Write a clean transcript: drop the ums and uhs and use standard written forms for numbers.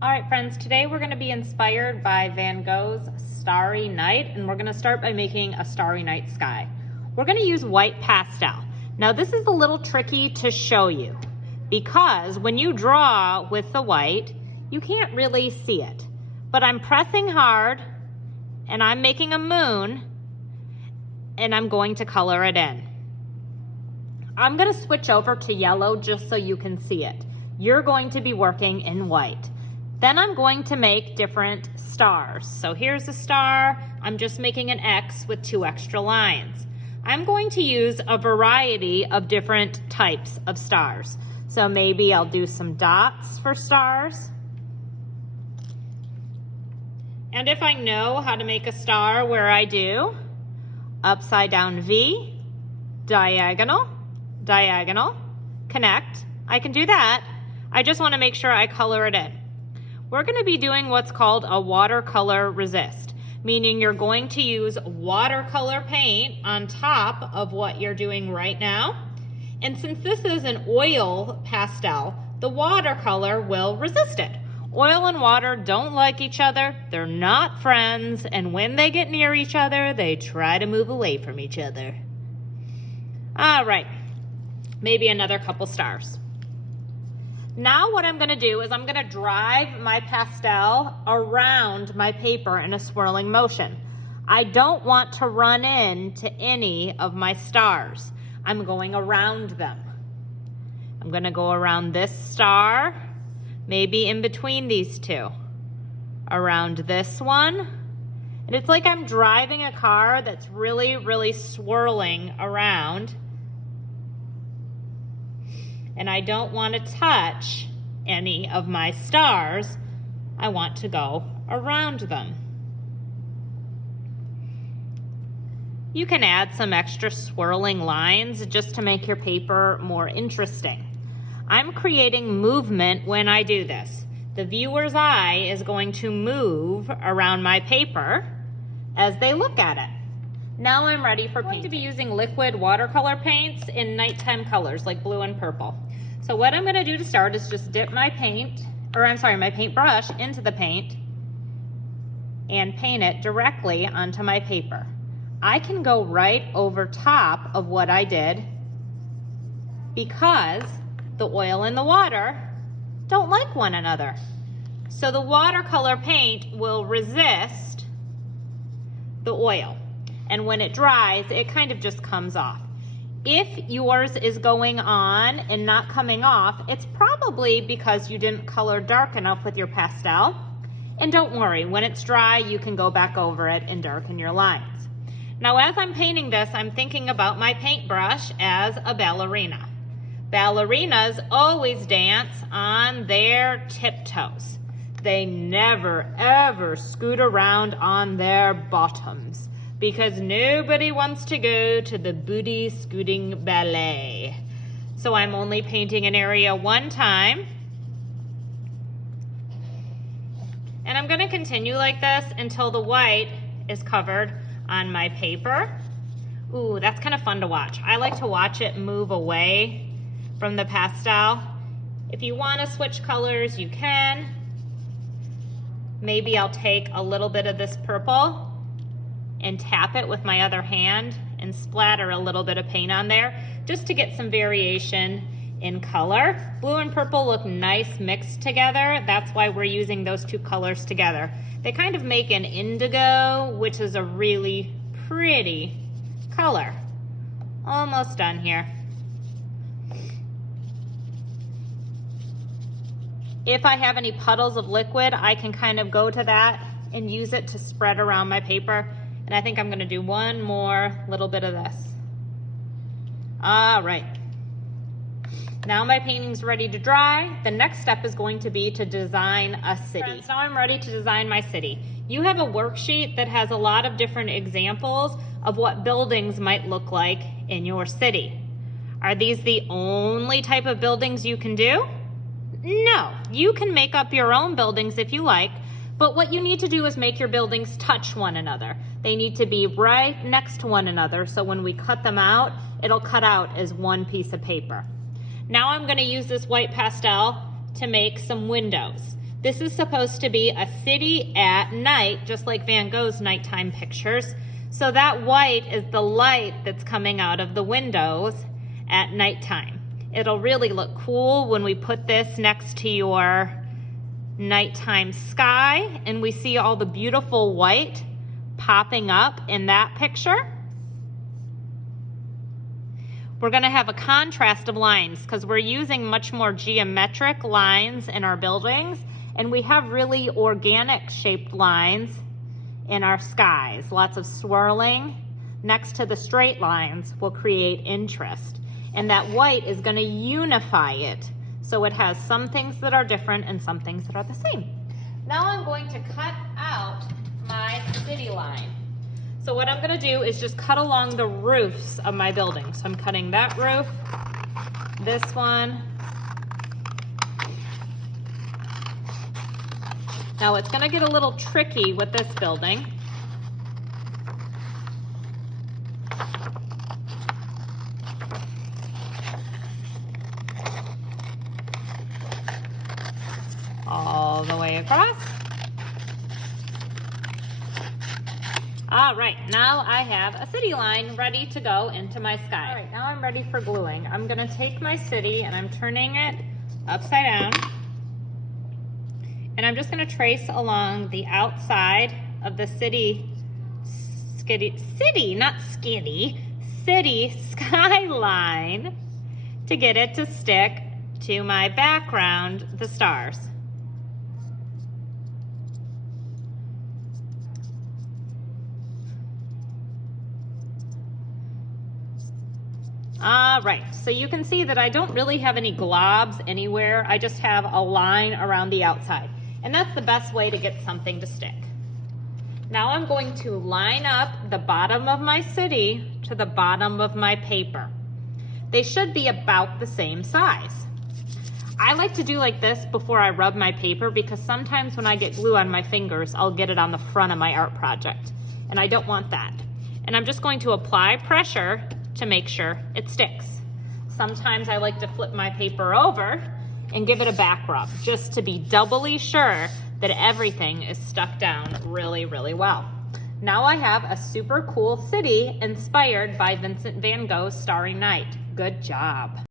All right, friends, today we're going to be inspired by Van Gogh's Starry Night, and we're going to start by making a starry night sky. We're going to use white pastel. Now, this is a little tricky to show you because when you draw with the white, you can't really see it. But I'm pressing hard, and I'm making a moon, and I'm going to color it in. I'm going to switch over to yellow just so you can see it. You're going to be working in white. Then I'm going to make different stars. So here's a star. I'm just making an X with 2 extra lines. I'm going to use a variety of different types of stars. So maybe I'll do some dots for stars. And if I know how to make a star where I do, upside down V, diagonal, diagonal, connect, I can do that. I just want to make sure I color it in. We're going to be doing what's called a watercolor resist, meaning you're going to use watercolor paint on top of what you're doing right now. And since this is an oil pastel, the watercolor will resist it. Oil and water don't like each other, they're not friends, and when they get near each other, they try to move away from each other. All right, maybe another couple stars. Now what I'm going to do is I'm going to drive my pastel around my paper in a swirling motion. I don't want to run into any of my stars. I'm going around them. I'm going to go around this star, maybe in between these two, around this one. And it's like I'm driving a car that's really, really swirling around. And I don't want to touch any of my stars. I want to go around them. You can add some extra swirling lines just to make your paper more interesting. I'm creating movement when I do this. The viewer's eye is going to move around my paper as they look at it. Now I'm ready for painting. I'm going to be using liquid watercolor paints in nighttime colors like blue and purple. So what I'm going to do to start is just dip my my paintbrush into the paint and paint it directly onto my paper. I can go right over top of what I did because the oil and the water don't like one another. So the watercolor paint will resist the oil. And when it dries, it kind of just comes off. If yours is going on and not coming off, it's probably because you didn't color dark enough with your pastel. And don't worry, when it's dry, you can go back over it and darken your lines. Now, as I'm painting this, I'm thinking about my paintbrush as a ballerina. Ballerinas always dance on their tiptoes. They never, ever scoot around on their bottoms, because nobody wants to go to the booty scooting ballet. So I'm only painting an area one time. And I'm going to continue like this until the white is covered on my paper. Ooh, that's kind of fun to watch. I like to watch it move away from the pastel. If you want to switch colors, you can. Maybe I'll take a little bit of this purple and tap it with my other hand and splatter a little bit of paint on there just to get some variation in color. Blue and purple look nice mixed together. That's why we're using those 2 colors together. They kind of make an indigo, which is a really pretty color. Almost done here. If I have any puddles of liquid, I can kind of go to that and use it to spread around my paper. And I think I'm going to do one more little bit of this. All right. Now my painting's ready to dry. The next step is going to be to design a city. Friends, now I'm ready to design my city. You have a worksheet that has a lot of different examples of what buildings might look like in your city. Are these the only type of buildings you can do? No, you can make up your own buildings if you like, but what you need to do is make your buildings touch one another. They need to be right next to one another, so when we cut them out, it'll cut out as one piece of paper. Now I'm going to use this white pastel to make some windows. This is supposed to be a city at night, just like Van Gogh's nighttime pictures. So that white is the light that's coming out of the windows at nighttime. It'll really look cool when we put this next to your nighttime sky and we see all the beautiful white popping up in that picture. We're going to have a contrast of lines because we're using much more geometric lines in our buildings, and we have really organic shaped lines in our skies. Lots of swirling next to the straight lines will create interest, and that white is going to unify it so it has some things that are different and some things that are the same. Now I'm going to cut out my city line. So what I'm going to do is just cut along the roofs of my building. So I'm cutting that roof, this one. Now it's going to get a little tricky with this building. All the way across. All right, now I have a city line ready to go into my sky. All right, now I'm ready for gluing. I'm gonna take my city and I'm turning it upside down. And I'm just gonna trace along the outside of the city skyline to get it to stick to my background, the stars. All right, so you can see that I don't really have any globs anywhere. I just have a line around the outside. And that's the best way to get something to stick. Now I'm going to line up the bottom of my city to the bottom of my paper. They should be about the same size. I like to do like this before I rub my paper because sometimes when I get glue on my fingers, I'll get it on the front of my art project. And I don't want that. And I'm just going to apply pressure to make sure it sticks. Sometimes I like to flip my paper over and give it a back rub just to be doubly sure that everything is stuck down really, really well. Now I have a super cool city inspired by Vincent van Gogh's Starry Night. Good job.